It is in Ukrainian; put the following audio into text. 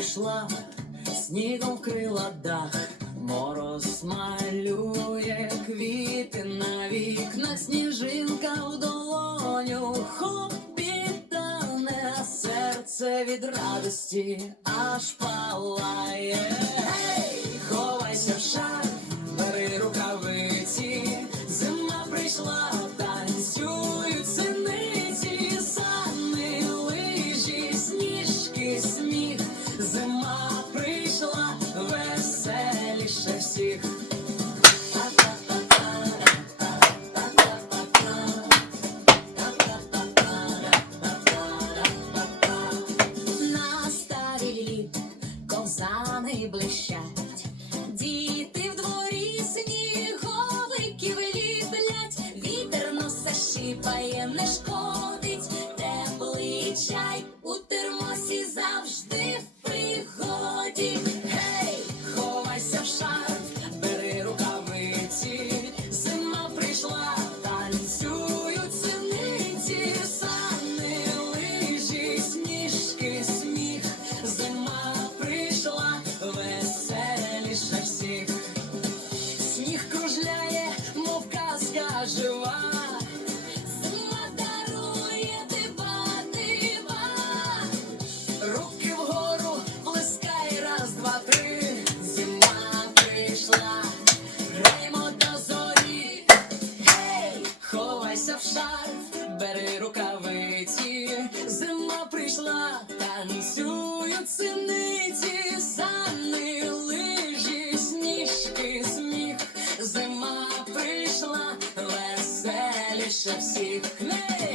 прийшла, снігом крила дах, мороз малює квіти на вікнах, сніжинка в долоню, хопітане серце від радості аж палає. Ковзани блищать, діти в дворі сніговиків ліплять, вітер носа шипає, не шкодить, жива. Зима дарує дива, дива. Руки вгору, плескай, раз, два, три. Зима прийшла, граємо до. Гей, ховайся в шарф, бери рукавиці. Зима прийшла, танцюють Зима прийшла, веселіше всіх. Гей, гей.